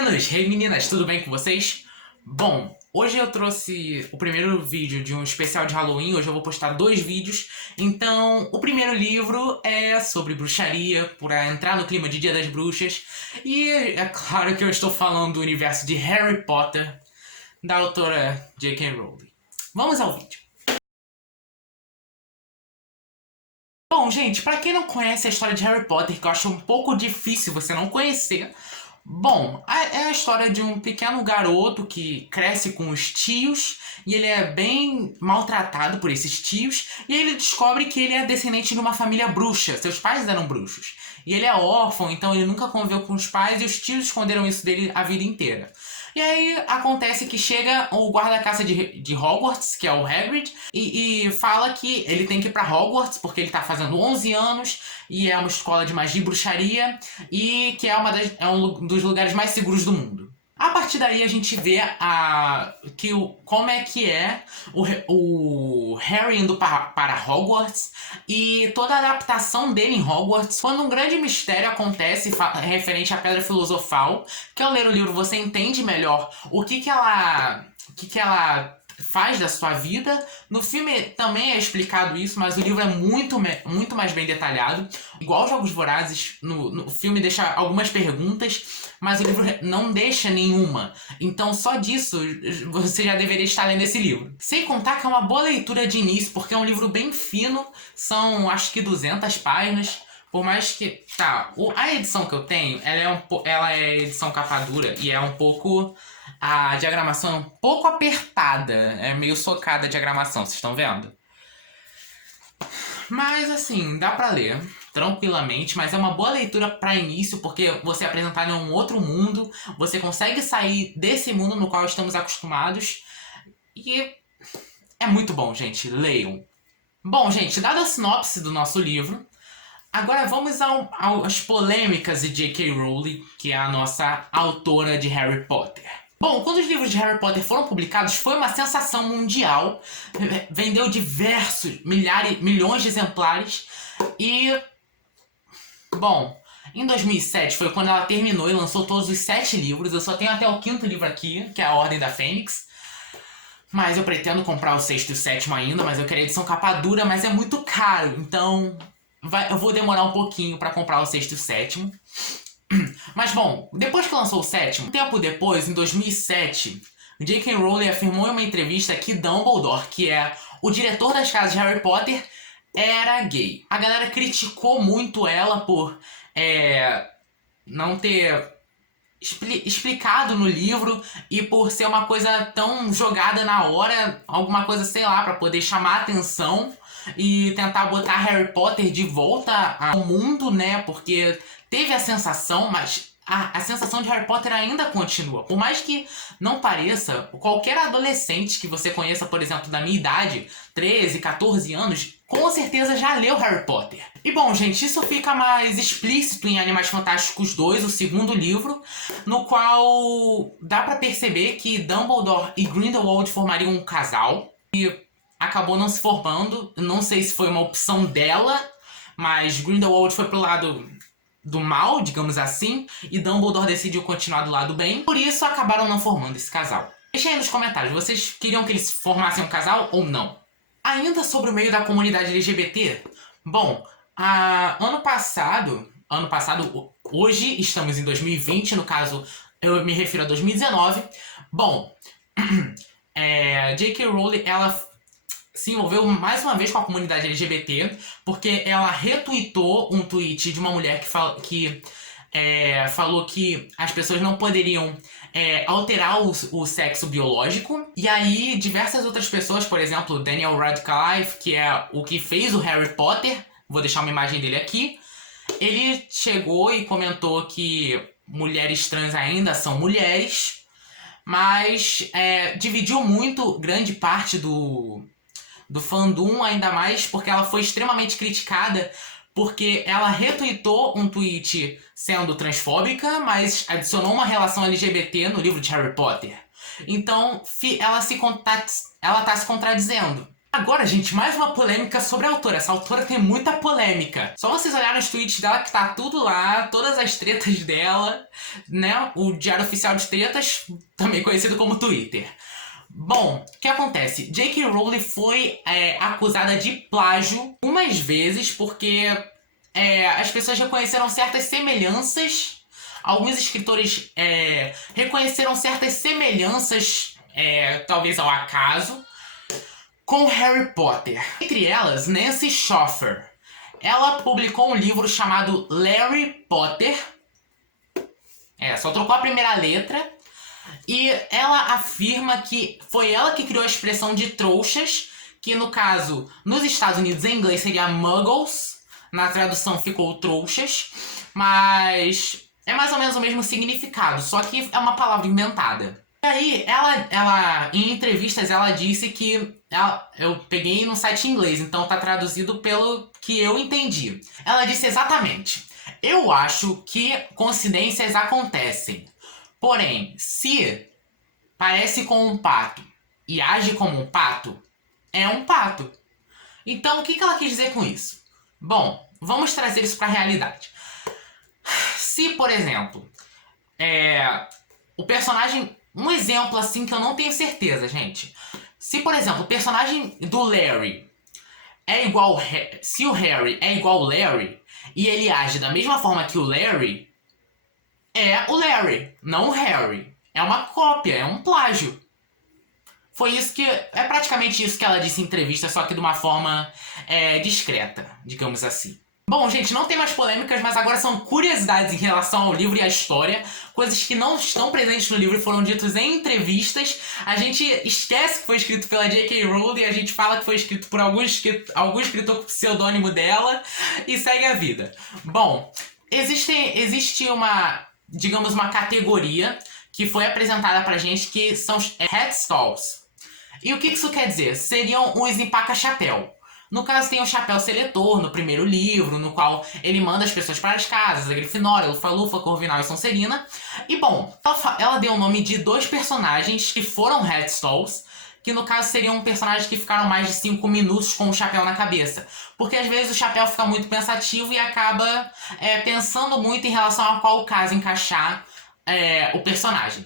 meninos! Hey meninas, tudo bem com vocês? Bom, hoje eu trouxe o primeiro vídeo de um especial de Halloween. Hoje eu vou postar 2 vídeos. Então, o primeiro livro é sobre bruxaria, para entrar no clima de Dia das Bruxas. E é claro que eu estou falando do universo de Harry Potter, da autora J.K. Rowling. Vamos ao vídeo. Bom, gente, pra quem não conhece a história de Harry Potter, que eu acho um pouco difícil você não conhecer, bom, é a história de um pequeno garoto que cresce com os tios e ele é bem maltratado por esses tios e ele descobre que ele é descendente de uma família bruxa, seus pais eram bruxos. E ele é órfão, então ele nunca conviveu com os pais e os tios esconderam isso dele a vida inteira. E aí acontece que chega o guarda-caça de Hogwarts, que é o Hagrid, e fala que ele tem que ir pra Hogwarts porque ele tá fazendo 11 anos e é uma escola de magia e bruxaria e que é um dos lugares mais seguros do mundo. A partir daí a gente vê como é que é o Harry indo para Hogwarts e toda a adaptação dele em Hogwarts, quando um grande mistério acontece referente à Pedra Filosofal, que ao ler o livro você entende melhor o que ela faz da sua vida. No filme também é explicado isso, mas o livro é muito mais bem detalhado. Igual Jogos Vorazes, no filme deixa algumas perguntas, mas o livro não deixa nenhuma. Então só disso você já deveria estar lendo esse livro. Sem contar que é uma boa leitura de início, porque é um livro bem fino, são acho que 200 páginas. Por mais que... Tá, a edição que eu tenho, ela é edição capa dura e é um pouco... A diagramação é um pouco apertada, é meio socada a diagramação, vocês estão vendo? Mas assim, dá pra ler tranquilamente, mas é uma boa leitura pra início, porque você é apresentado em um outro mundo, você consegue sair desse mundo no qual estamos acostumados, e é muito bom, gente, leiam. Bom, gente, dada a sinopse do nosso livro, agora vamos às polêmicas de J.K. Rowling, que é a nossa autora de Harry Potter. Bom, quando os livros de Harry Potter foram publicados, foi uma sensação mundial. Vendeu milhões de exemplares. E, bom, em 2007 foi quando ela terminou e lançou todos os 7 livros. Eu só tenho até o 5º livro aqui, que é A Ordem da Fênix. Mas eu pretendo comprar o 6º e o 7º ainda, mas eu quero a edição capa dura, mas é muito caro. Então, eu vou demorar um pouquinho pra comprar o 6º e o 7º. Mas bom, depois que lançou o 7º, um tempo depois, em 2007, J.K. Rowling afirmou em uma entrevista que Dumbledore, que é o diretor das casas de Harry Potter, era gay. A galera criticou muito ela por não ter explicado no livro e por ser uma coisa tão jogada na hora, alguma coisa, sei lá, pra poder chamar a atenção e tentar botar Harry Potter de volta ao mundo, né? Porque teve a sensação, mas a sensação de Harry Potter ainda continua. Por mais que não pareça, qualquer adolescente que você conheça, por exemplo, da minha idade, 13, 14 anos, com certeza já leu Harry Potter. E bom, gente, isso fica mais explícito em Animais Fantásticos 2, o 2º livro, no qual dá pra perceber que Dumbledore e Grindelwald formariam um casal. E acabou não se formando, não sei se foi uma opção dela, mas Grindelwald foi pro lado do mal, digamos assim, e Dumbledore decidiu continuar do lado bem, por isso acabaram não formando esse casal. Deixem aí nos comentários, vocês queriam que eles formassem um casal ou não? Ainda sobre o meio da comunidade LGBT, bom, ano passado, hoje estamos em 2020, no caso eu me refiro a 2019, bom, J.K. Rowling, ela se envolveu mais uma vez com a comunidade LGBT, porque ela retweetou um tweet de uma mulher que falou que as pessoas não poderiam alterar o sexo biológico. E aí diversas outras pessoas, por exemplo, Daniel Radcliffe, que é o que fez o Harry Potter, vou deixar uma imagem dele aqui, ele chegou e comentou que mulheres trans ainda são mulheres, mas dividiu muito grande parte do fandom, ainda mais porque ela foi extremamente criticada porque ela retweetou um tweet sendo transfóbica, mas adicionou uma relação LGBT no livro de Harry Potter. Então ela tá se contradizendo. Agora, gente, mais uma polêmica sobre a autora. Essa autora tem muita polêmica. Só vocês olharem os tweets dela que tá tudo lá, todas as tretas dela, né? O Diário Oficial de Tretas, também conhecido como Twitter. Bom, o que acontece? J.K. Rowling foi acusada de plágio umas vezes porque as pessoas reconheceram certas semelhanças. Alguns escritores reconheceram certas semelhanças, talvez ao acaso, com Harry Potter. Entre elas, Nancy Schoffer. Ela publicou um livro chamado Larry Potter. Só trocou a primeira letra. E ela afirma que foi ela que criou a expressão de trouxas, que no caso, nos Estados Unidos em inglês seria muggles. Na tradução ficou trouxas. Mas é mais ou menos o mesmo significado, só que é uma palavra inventada. E aí, ela em entrevistas, ela disse que... eu peguei no site em inglês, então tá traduzido pelo que eu entendi. Ela disse exatamente: eu acho que coincidências acontecem. Porém, se parece com um pato e age como um pato, é um pato. Então, o que ela quis dizer com isso? Bom, vamos trazer isso para a realidade. Se, por exemplo, o personagem... Um exemplo assim que eu não tenho certeza, gente. Se, por exemplo, o personagem do Larry é igual... Se o Harry é igual ao Larry e ele age da mesma forma que o Larry, é o Larry, não o Harry. É uma cópia, é um plágio. Foi isso que... É praticamente isso que ela disse em entrevista, só que de uma forma discreta, digamos assim. Bom, gente, não tem mais polêmicas, mas agora são curiosidades em relação ao livro e à história. Coisas que não estão presentes no livro e foram ditas em entrevistas. A gente esquece que foi escrito pela J.K. Rowling, a gente fala que foi escrito por algum escritor com pseudônimo dela e segue a vida. Bom, existe uma, digamos, uma categoria que foi apresentada pra gente que são os headstalls. E o que isso quer dizer? Seriam os empaca-chapéu. No caso, tem o Chapéu Seletor, no primeiro livro, no qual ele manda as pessoas para as casas, a Grifinória, Lufa-Lufa, Corvinal e Sonserina. E, bom, ela deu o nome de 2 personagens que foram Headstalls, que no caso seriam personagens que ficaram mais de 5 minutos com o chapéu na cabeça. Porque às vezes o chapéu fica muito pensativo e acaba pensando muito em relação a qual caso encaixar o personagem.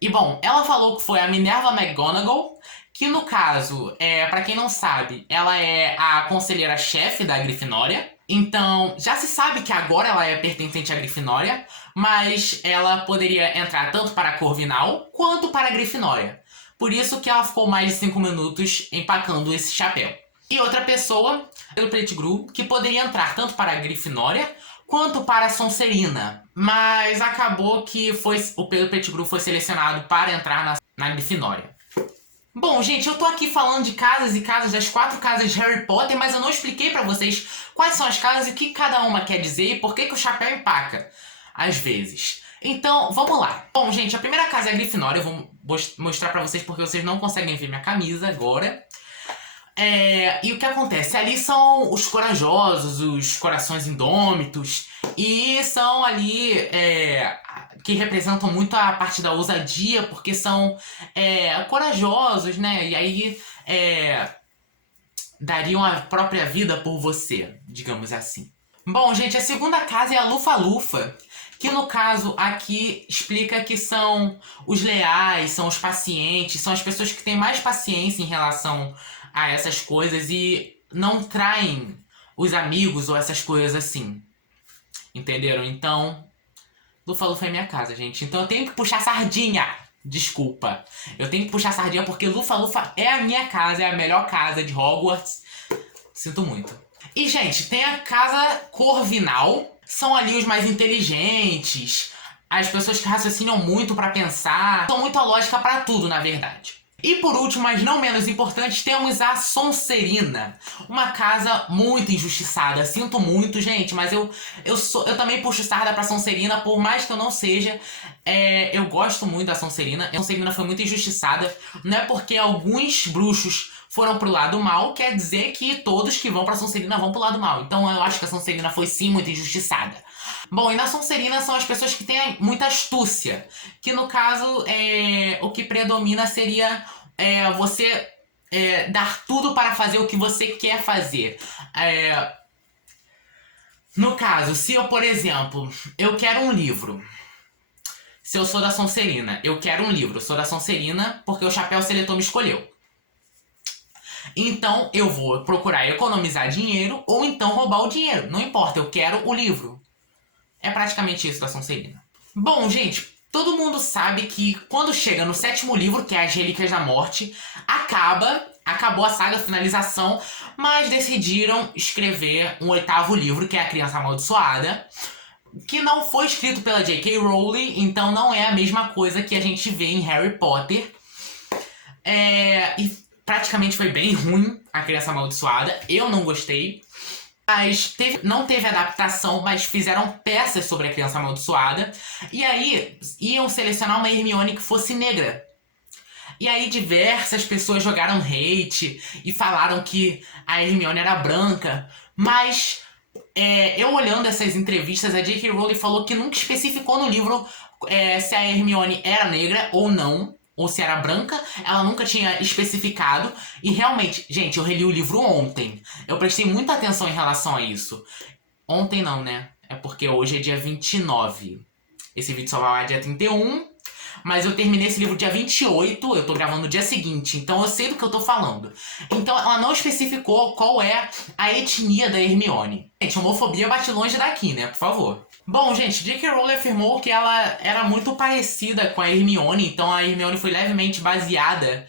E, bom, ela falou que foi a Minerva McGonagall, que no caso, pra quem não sabe, ela é a conselheira-chefe da Grifinória. Então, já se sabe que agora ela é pertencente à Grifinória, mas ela poderia entrar tanto para a Corvinal quanto para a Grifinória. Por isso que ela ficou mais de 5 minutos empacando esse chapéu. E outra pessoa, pelo Pettigrew, que poderia entrar tanto para a Grifinória quanto para a Sonserina. Mas acabou que o Pedro Pettigrew foi selecionado para entrar na Grifinória. Bom, gente, eu tô aqui falando de casas e casas, das 4 casas de Harry Potter, mas eu não expliquei pra vocês quais são as casas e o que cada uma quer dizer e por que o chapéu empaca, às vezes. Então, vamos lá. Bom, gente, a primeira casa é a Grifinória, eu vou mostrar pra vocês porque vocês não conseguem ver minha camisa agora. E o que acontece? Ali são os corajosos, os corações indômitos, e são ali que representam muito a parte da ousadia, porque são corajosos, né? E aí dariam a própria vida por você, digamos assim. Bom, gente, a segunda casa é a Lufa-Lufa, que no caso aqui explica que são os leais, são os pacientes, são as pessoas que têm mais paciência em relação a essas coisas e não traem os amigos ou essas coisas assim. Entenderam? Então, Lufa-Lufa é minha casa, gente. Então eu tenho que puxar sardinha. Desculpa. Eu tenho que puxar sardinha porque Lufa-Lufa é a minha casa, é a melhor casa de Hogwarts. Sinto muito. E, gente, tem a casa Corvinal. São ali os mais inteligentes, as pessoas que raciocinam muito pra pensar. São muito a lógica pra tudo, na verdade. E por último, mas não menos importante, temos a Sonserina. Uma casa muito injustiçada. Sinto muito, gente, mas eu também puxo sarda pra Sonserina, por mais que eu não seja. Eu gosto muito da Sonserina. A Sonserina foi muito injustiçada. Não é porque alguns bruxos foram pro lado mal, quer dizer que todos que vão pra Sonserina vão pro lado mal. Então eu acho que a Sonserina foi sim muito injustiçada. Bom, e na Sonserina são as pessoas que têm muita astúcia. Que no caso, o que predomina seria você dar tudo para fazer o que você quer fazer. No caso, se eu, por exemplo, eu quero um livro. Se eu sou da Sonserina, eu quero um livro. Eu sou da Sonserina porque o Chapéu Seletor me escolheu. Então eu vou procurar economizar dinheiro ou então roubar o dinheiro. Não importa, eu quero o livro. É praticamente isso da Sonserina. Bom, gente, todo mundo sabe que quando chega no 7º livro, que é As Relíquias da Morte, acabou a saga, a finalização, mas decidiram escrever um 8º livro, que é A Criança Amaldiçoada, que não foi escrito pela J.K. Rowling, então não é a mesma coisa que a gente vê em Harry Potter. E praticamente foi bem ruim A Criança Amaldiçoada, eu não gostei. Mas não teve adaptação, mas fizeram peças sobre a Criança Amaldiçoada. E aí iam selecionar uma Hermione que fosse negra. E aí diversas pessoas jogaram hate e falaram que a Hermione era branca. Mas eu olhando essas entrevistas, a J.K. Rowling falou que nunca especificou no livro se a Hermione era negra ou não. Ou se era branca, ela nunca tinha especificado. E realmente, gente, eu reli o livro ontem. Eu prestei muita atenção em relação a isso. Ontem não, né? É porque hoje é dia 29. Esse vídeo só vai lá dia 31. Mas eu terminei esse livro dia 28, eu tô gravando no dia seguinte, então eu sei do que eu tô falando. Então ela não especificou qual é a etnia da Hermione. Gente, homofobia bate longe daqui, né? Por favor. Bom, gente, J.K. Rowling afirmou que ela era muito parecida com a Hermione, então a Hermione foi levemente baseada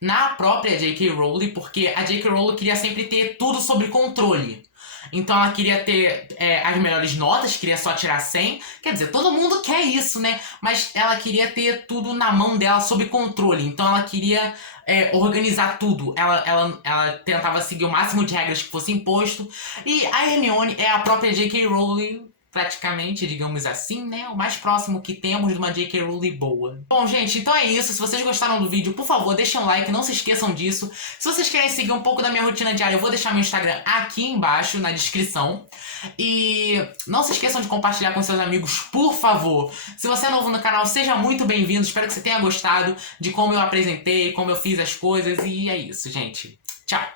na própria J.K. Rowling, porque a J.K. Rowling queria sempre ter tudo sob controle. Então ela queria ter as melhores notas, queria só tirar 100. Quer dizer, todo mundo quer isso, né? Mas ela queria ter tudo na mão dela, sob controle. Então ela queria organizar tudo. Ela tentava seguir o máximo de regras que fosse imposto. E a Hermione é a própria J.K. Rowling, praticamente, digamos assim, né? O mais próximo que temos de uma J.K. Rowling boa. Bom, gente, então é isso. Se vocês gostaram do vídeo, por favor, deixem um like, não se esqueçam disso. Se vocês querem seguir um pouco da minha rotina diária, eu vou deixar meu Instagram aqui embaixo, na descrição. E não se esqueçam de compartilhar com seus amigos, por favor. Se você é novo no canal, seja muito bem-vindo. Espero que você tenha gostado de como eu apresentei, como eu fiz as coisas. E é isso, gente. Tchau!